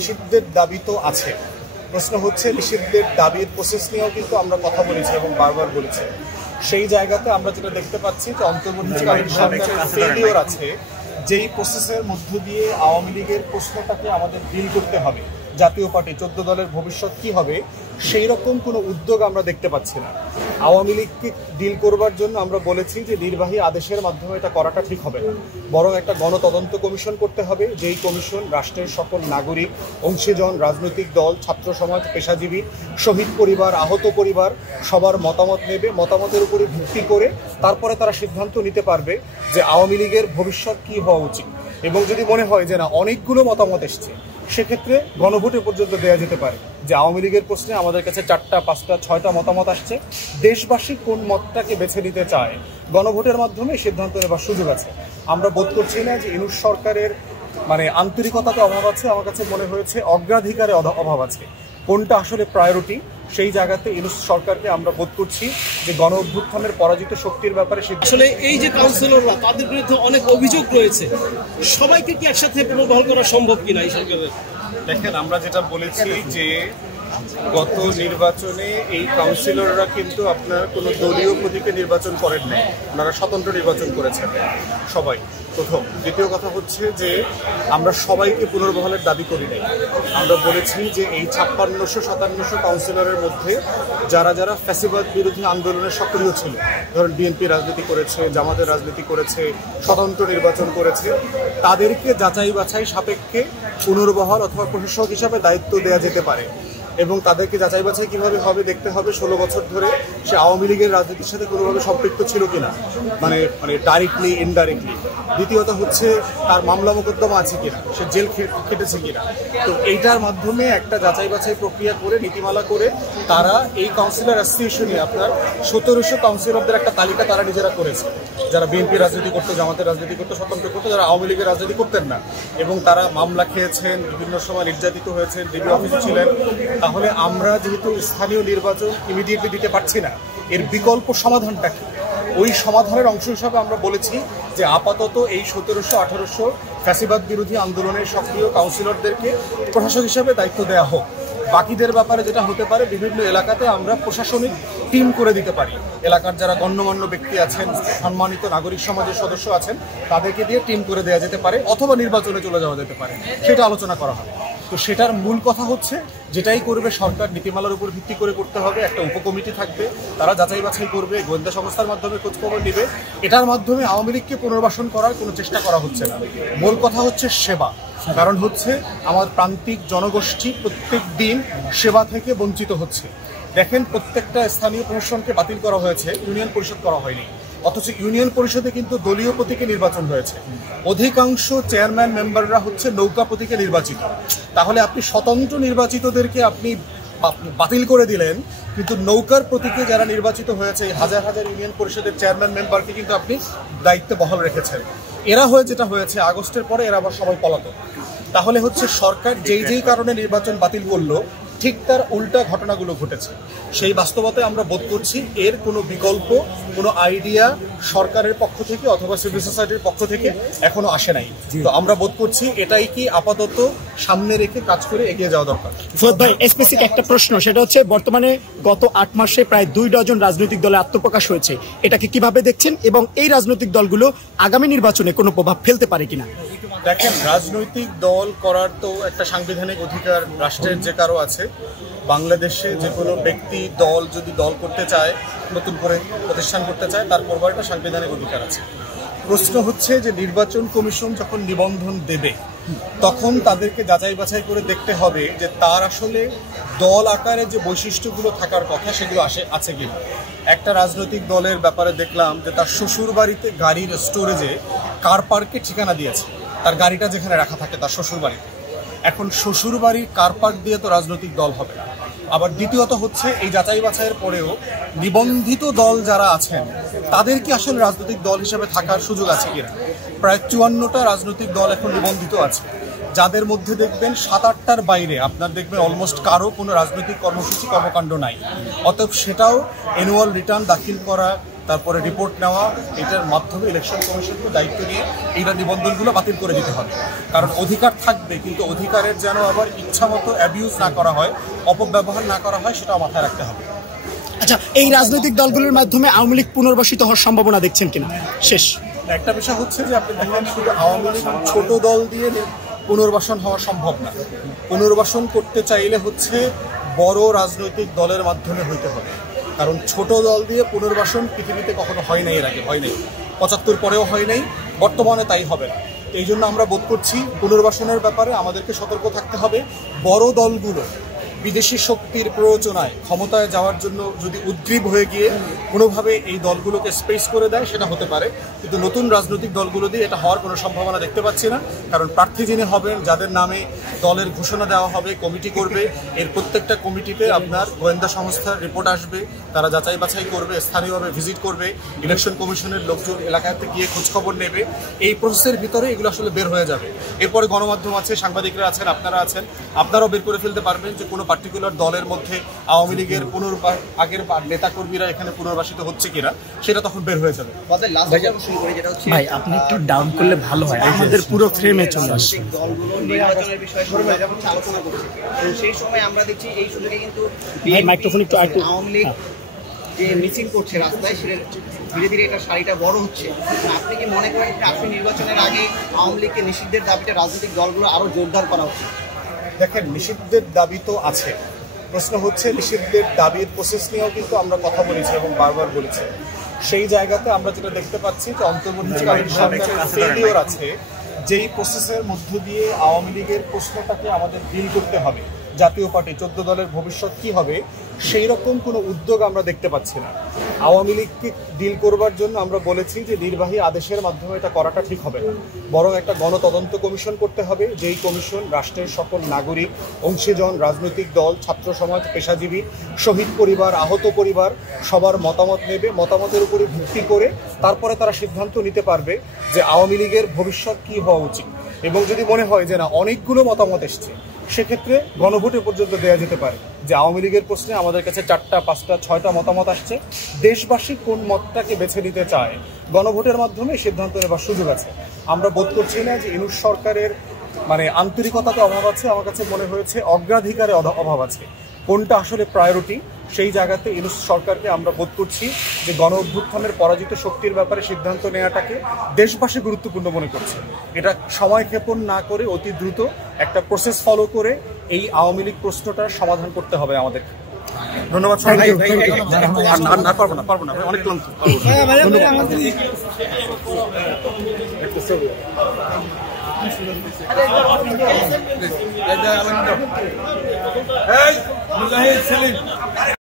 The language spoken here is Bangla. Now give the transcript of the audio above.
নিষিদ্ধের দাবি তো আছে, প্রশ্ন হচ্ছে নিষিদ্ধের দাবির প্রসেস নিয়েও কিন্তু আমরা কথা বলেছি এবং বারবার বলেছি। সেই জায়গাতে আমরা যেটা দেখতে পাচ্ছি যে অন্তর্বর্তীকালীন সরকারের ফেলিওর আছে, যেই প্রসেসের মধ্য দিয়ে আওয়ামী লীগের প্রশ্নটাকে আমাদের ডিল করতে হবে, জাতীয় পার্টি 14 দলের ভবিষ্যৎ কি হবে সেই রকম কোনো উদ্যোগ আমরা দেখতে পাচ্ছি না। আওয়ামী লীগকে ডিল করবার জন্য আমরা বলেছি যে নির্বাহী আদেশের মাধ্যমে এটা করাটা ঠিক হবে না, বরং একটা গণতদন্ত কমিশন করতে হবে, যেই কমিশন রাষ্ট্রের সকল নাগরিক, অংশীজন, রাজনৈতিক দল, ছাত্র সমাজ, পেশাজীবী, শহীদ পরিবার, আহত পরিবার সবার মতামত নেবে, মতামতের উপরে ভিত্তি করে তারপরে তারা সিদ্ধান্ত নিতে পারবে যে আওয়ামী লীগের ভবিষ্যৎ কী হওয়া উচিত। এবং যদি মনে হয় যে না অনেকগুলো মতামত এসছে, সেক্ষেত্রে গণভোটে পর্যন্ত দেওয়া যেতে পারে যে আওয়ামী লীগের প্রশ্নে আমাদের কাছে 4টা, 5টা, 6টা মতামত আসছে, দেশবাসী কোন মতটাকে বেছে নিতে চায় গণভোটের মাধ্যমে সিদ্ধান্ত নেবার সুযোগ আছে। আমরা বোধ করছি না যে ইউনূস সরকারের আন্তরিকতাতে অভাব আছে, আমার কাছে মনে হয়েছে অগ্রাধিকারে অভাব আছে। কোনটা আসলে প্রায়োরিটি সেই জায়গাতে ইউনূস সরকারকে আমরা বোধ করছি যে গণ অভ্যুত্থানের পরাজিত শক্তির ব্যাপারে আসলে এই যে কাউন্সিলররা, তাদের বিরুদ্ধে অনেক অভিযোগ রয়েছে, সবাইকে কি একসাথে পুনর্বহাল করা সম্ভব কিনা এই সরকারের? দেখেন, আমরা যেটা বলেছি যে গত নির্বাচনে এই কাউন্সিলররা কিন্তু আপনার কোনো দলীয় প্রতীকে নির্বাচন করেন নাই, ওনারা স্বতন্ত্র নির্বাচন করেছেন সবাই, প্রথম। দ্বিতীয় কথা হচ্ছে যে আমরা সবাইকে পুনর্বহালের দাবি করি নাই। আমরা বলেছি যে এই 5600-5700 কাউন্সিলরের মধ্যে যারা যারা ফ্যাসিবাদ বিরোধী আন্দোলনে সক্রিয় ছিল, ধরেন বিএনপি রাজনীতি করেছে, জামাতের রাজনীতি করেছে, স্বতন্ত্র নির্বাচন করেছে, তাদেরকে যাচাই বাছাই সাপেক্ষে পুনর্বহাল অথবা প্রশাসক হিসাবে দায়িত্ব দেওয়া যেতে পারে। এবং তাদেরকে যাচাই বাছাই কীভাবে হবে দেখতে হবে 16 বছর ধরে সে আওয়ামী লীগের রাজনীতির সাথে কোনোভাবে সম্পৃক্ত ছিল কিনা, মানে ডাইরেক্টলি ইনডাইরেক্টলি। দ্বিতীয়ত হচ্ছে তার মামলা মোকদ্দমা আছে কিনা, সে জেল খেটেছে কিনা। তো এইটার মাধ্যমে একটা যাচাই বাছাই প্রক্রিয়া করে নীতিমালা করে তারা এই কাউন্সিলর অ্যাসোসিয়েশনে আপনার 1700 কাউন্সিলরদের একটা তালিকা তারা নিজেরা করেছে, যারা বিএনপি রাজনীতি করতো, জামাতের রাজনীতি করতো, স্বতন্ত্র করতো, যারা আওয়ামী লীগের রাজনীতি করতেন না, এবং তারা মামলা খেয়েছেন, বিভিন্ন সময় নির্যাতিত হয়েছেন, ডিবি অফিসে ছিলেন। তাহলে আমরা যেহেতু স্থানীয় নির্বাচন ইমিডিয়েটলি দিতে পারছি না, এর বিকল্প সমাধানটা কি? ওই সমাধানের অংশ হিসাবে আমরা বলেছি যে আপাতত এই 1700-1800 ফ্যাসিবাদ বিরোধী আন্দোলনের সক্রিয় কাউন্সিলরদেরকে প্রশাসক হিসাবে দায়িত্ব দেওয়া হোক। বাকিদের ব্যাপারে যেটা হতে পারে, বিভিন্ন এলাকাতে আমরা প্রশাসনিক টিম করে দিতে পারি, এলাকার যারা গণ্যমান্য ব্যক্তি আছেন, সম্মানিত নাগরিক সমাজের সদস্য আছেন, তাদেরকে দিয়ে টিম করে দেওয়া যেতে পারে, অথবা নির্বাচনে চলে যাওয়া যেতে পারে, সেটা আলোচনা করা হবে। তো সেটার মূল কথা হচ্ছে যেটাই করবে সরকার নীতিমালার উপর ভিত্তি করে করতে হবে। একটা উপকমিটি থাকবে, তারা যাচাই বাছাই করবে, গোয়েন্দা সংস্থার মাধ্যমে খোঁজখবর নেবে। এটার মাধ্যমে আওয়ামী লীগকে পুনর্বাসন করার কোনো চেষ্টা করা হচ্ছে না। মূল কথা হচ্ছে সেবা। কারণ হচ্ছে আমার প্রান্তিক জনগোষ্ঠী প্রত্যেক দিন সেবা থেকে বঞ্চিত হচ্ছে। দেখেন, প্রত্যেকটা স্থানীয় প্রশাসনকে বাতিল করা হয়েছে, ইউনিয়ন পরিষদ করা হয়নি। অথচ ইউনিয়ন পরিষদে কিন্তু দলীয় প্রতীকে নির্বাচন হয়েছে। অধিকাংশ চেয়ারম্যান মেম্বাররা হচ্ছে নৌকা প্রতীকে নির্বাচিত। তাহলে আপনি স্বতন্ত্র নির্বাচিতদেরকে আপনি বাতিল করে দিলেন, কিন্তু নৌকার প্রতীকে যারা নির্বাচিত হয়েছে হাজার হাজার ইউনিয়ন পরিষদের চেয়ারম্যান মেম্বারকে কিন্তু আপনি দায়িত্বে বহাল রেখেছেন। এরা যেটা হয়েছে আগস্টের পরে এরা আবার সবাই পলাতক। তাহলে হচ্ছে সরকার যেই কারণে নির্বাচন বাতিল করলো, ঠিক তার উল্টা ঘটনাগুলো ঘটেছে। সেই বাস্তবতায় আমরা বোধ করছি এর কোনো বিকল্প, কোনো আইডিয়া সরকারের পক্ষ থেকে অথবা সিভিল সোসাইটির পক্ষ থেকে এখনো আসে নাই। তো আমরা বোধ করছি এটাই কি আপাতত সামনে রেখে কাজ করে এগিয়ে যাওয়া দরকার। ফুয়াদ ভাই, স্পেসিফিক একটা প্রশ্ন, সেটা হচ্ছে বর্তমানে গত 8 মাসে প্রায় 2 ডজন রাজনৈতিক দলের আত্মপ্রকাশ হয়েছে, এটাকে কিভাবে দেখছেন এবং এই রাজনৈতিক দলগুলো আগামী নির্বাচনে কোনো প্রভাব ফেলতে পারে কিনা? দেখেন, রাজনৈতিক দল করার তো একটা সাংবিধানিক অধিকার রাষ্ট্রের যে কারো আছে। বাংলাদেশে যে কোনো ব্যক্তি দল যদি দল করতে চায়, নতুন করে প্রতিষ্ঠান করতে চায়, তার করবার একটা সাংবিধানিক অধিকার আছে। প্রশ্ন হচ্ছে যে নির্বাচন কমিশন যখন নিবন্ধন দেবে, তখন তাদেরকে যাচাই বাছাই করে দেখতে হবে যে তার আসলে দল আকারে যে বৈশিষ্ট্যগুলো থাকার কথা সেগুলো আছে কিনা। একটা রাজনৈতিক দলের ব্যাপারে দেখলাম যে তার শ্বশুর বাড়িতে গাড়ির স্টোরেজে কার পার্কে ঠিকানা দিয়েছে, তার গাড়িটা যেখানে রাখা থাকে তার শ্বশুর বাড়িতে। এখন শ্বশুর বাড়ির কার পার্ক দিয়ে তো রাজনৈতিক দল হবে না। আবার দ্বিতীয়ত হচ্ছে এই যাচাই বাছাইয়ের পরেও নিবন্ধিত দল যারা আছেন তাদের কি আসলে রাজনৈতিক দল হিসেবে থাকার সুযোগ আছে কিনা। প্রায় 54টা রাজনৈতিক দল এখন নিবন্ধিত আছে, যাদের মধ্যে দেখবেন 7-8টার বাইরে আপনার দেখবেন অলমোস্ট কারো কোনো রাজনৈতিক কর্মসূচি কর্মকাণ্ড নাই। অতএব সেটাও অ্যানুয়াল রিটার্ন দাখিল করা তারপরে রিপোর্ট নেওয়া, এটার মাধ্যমে ইলেকশন কমিশনকে দায়িত্ব নিয়ে এইটা নিবন্ধনগুলো বাতিল করে দিতে হবে। কারণ অধিকার থাকবে, কিন্তু অধিকারের যেন আবার ইচ্ছামতো অ্যাবিউজ না করা হয়, অপব্যবহার না করা হয়, সেটাও মাথায় রাখতে হবে। আচ্ছা, এই রাজনৈতিক দলগুলোর মাধ্যমে আওয়ামী লীগ পুনর্বাসিত হওয়ার সম্ভাবনা দেখছেন কিনা? শেষ একটা বিষয় হচ্ছে যে আপনি দেখেন শুধু আওয়ামী লীগ ছোট দল দিয়ে পুনর্বাসন হওয়া সম্ভব না। পুনর্বাসন করতে চাইলে হচ্ছে বড় রাজনৈতিক দলের মাধ্যমে হইতে হবে। কারণ ছোট দল দিয়ে পুনর্বাসন পৃথিবীতে কখনো হয় নাই, এর আগে হয় নাই, 75 পরেও হয় নাই, বর্তমানে তাই হবে না। এই জন্য আমরা বোধ করছি পুনর্বাসনের ব্যাপারে আমাদেরকে সতর্ক থাকতে হবে। বড় দলগুলো বিদেশি শক্তির প্ররোচনায় ক্ষমতায় যাওয়ার জন্য যদি উদ্গ্রীব হয়ে গিয়ে কোনোভাবে এই দলগুলোকে স্পেস করে দেয়, সেটা হতে পারে, কিন্তু নতুন রাজনৈতিক দলগুলো দিয়ে এটা হওয়ার কোনো সম্ভাবনা দেখতে পাচ্ছি না। কারণ প্রার্থী যিনি হবেন, যাদের নামে দলের ঘোষণা দেওয়া হবে, কমিটি করবে, এর প্রত্যেকটা কমিটিতে আপনার গোয়েন্দা সংস্থার রিপোর্ট আসবে, তারা যাচাই বাছাই করবে, স্থানীয়ভাবে ভিজিট করবে, ইলেকশন কমিশনের লোকজন এলাকাতে গিয়ে খোঁজখবর নেবে। এই প্রসেসের ভিতরে এগুলো আসলে বের হয়ে যাবে। এরপরে গণমাধ্যম আছে, সাংবাদিকরা আছেন, আপনারা আছেন, আপনারাও বের করে ফেলতে পারবেন যে কোনো পার্টিকুলার দলের মধ্যে আওয়ামী লীগের আগের নেতাকর্মীরা এখানে পুনর্বাসিত হচ্ছে কিনা, সেটা তখন বের হয়ে যাবে। ভাই, আপনি একটু ডাউন করলে ভালো হয়, আমাদের পুরো ফ্রেমে চলে আসছে। নির্বাচনের বিষয়ে আলোচনা করছে, সেই সময় আমরা দেখছি এই সুযোগে কিন্তু মাইক্রোফোন একটু আওয়ামী লীগ যে মিছিল করছে রাস্তায়, সেটা ধীরে ধীরে এটা সারিটা বড় হচ্ছে। আপনি কি মনে করেন যে আপনি নির্বাচনের আগে আওয়ামী লীগকে নিষিদ্ধের দাবিতে রাজনৈতিক দলগুলো আরো জোরদার করা উচিত? দেখেন, নিষিদ্ধের দাবি তো আছে, প্রশ্ন হচ্ছে নিষিদ্ধের দাবির প্রসেস নিয়েও কিন্তু আমরা কথা বলেছি এবং বারবার বলেছি। সেই জায়গাতে আমরা যেটা দেখতে পাচ্ছি যে অন্তর্বর্তীকালীন সরকারের ফেলিওর আছে, যেই প্রসেসের মধ্য দিয়ে আওয়ামী লীগের প্রশ্নটাকে আমাদের ডিল করতে হবে, জাতীয় পার্টি 14 দলের ভবিষ্যৎ কি হবে, সেই রকম কোনো উদ্যোগ আমরা দেখতে পাচ্ছি না। আওয়ামী লীগকে ডিল করবার জন্য আমরা বলেছি যে নির্বাহী আদেশের মাধ্যমে এটা করাটা ঠিক হবে না, বরং একটা গণতদন্ত কমিশন করতে হবে, যেই কমিশন রাষ্ট্রের সকল নাগরিক, অংশীজন, রাজনৈতিক দল, ছাত্র সমাজ, পেশাজীবী, শহীদ পরিবার, আহত পরিবার সবার মতামত নেবে। মতামতের উপরে ভিত্তি করে তারপরে তারা সিদ্ধান্ত নিতে পারবে যে আওয়ামী লীগের ভবিষ্যৎ কী হওয়া উচিত। এবং যদি মনে হয় যে না, অনেকগুলো মতামত এসছে, সেক্ষেত্রে গণভোটে পর্যন্ত দেওয়া যেতে পারে যে আওয়ামী লীগের প্রশ্নে আমাদের কাছে 4টা, 5টা, 6টা মতামত আসছে, দেশবাসী কোন মতটাকে বেছে নিতে চায়, গণভোটের মাধ্যমে সিদ্ধান্ত নেবার সুযোগ আছে। আমরা বোধ করছি না যে ইউনূস সরকারের আন্তরিকতাতে অভাব আছে, আমার কাছে মনে হয়েছে অগ্রাধিকারে অভাব আছে। কোনটা আসলে প্রায়োরিটি, সেই জায়গাতে ইউনূস সরকারকে আমরা বোধ করছি যে গণ অভ্যুত্থানের পরাজিত শক্তির ব্যাপারে সিদ্ধান্ত নেওয়াটাকে দেশবাসী গুরুত্বপূর্ণ মনে করছে। এটা সময় ক্ষেপণ না করে অতি দ্রুত একটা প্রসেস ফলো করে এই আওয়ামী লীগ প্রশ্নটার সমাধান করতে হবে আমাদেরকে। ধন্যবাদ। পারবো না, অনেক ক্লান্ত।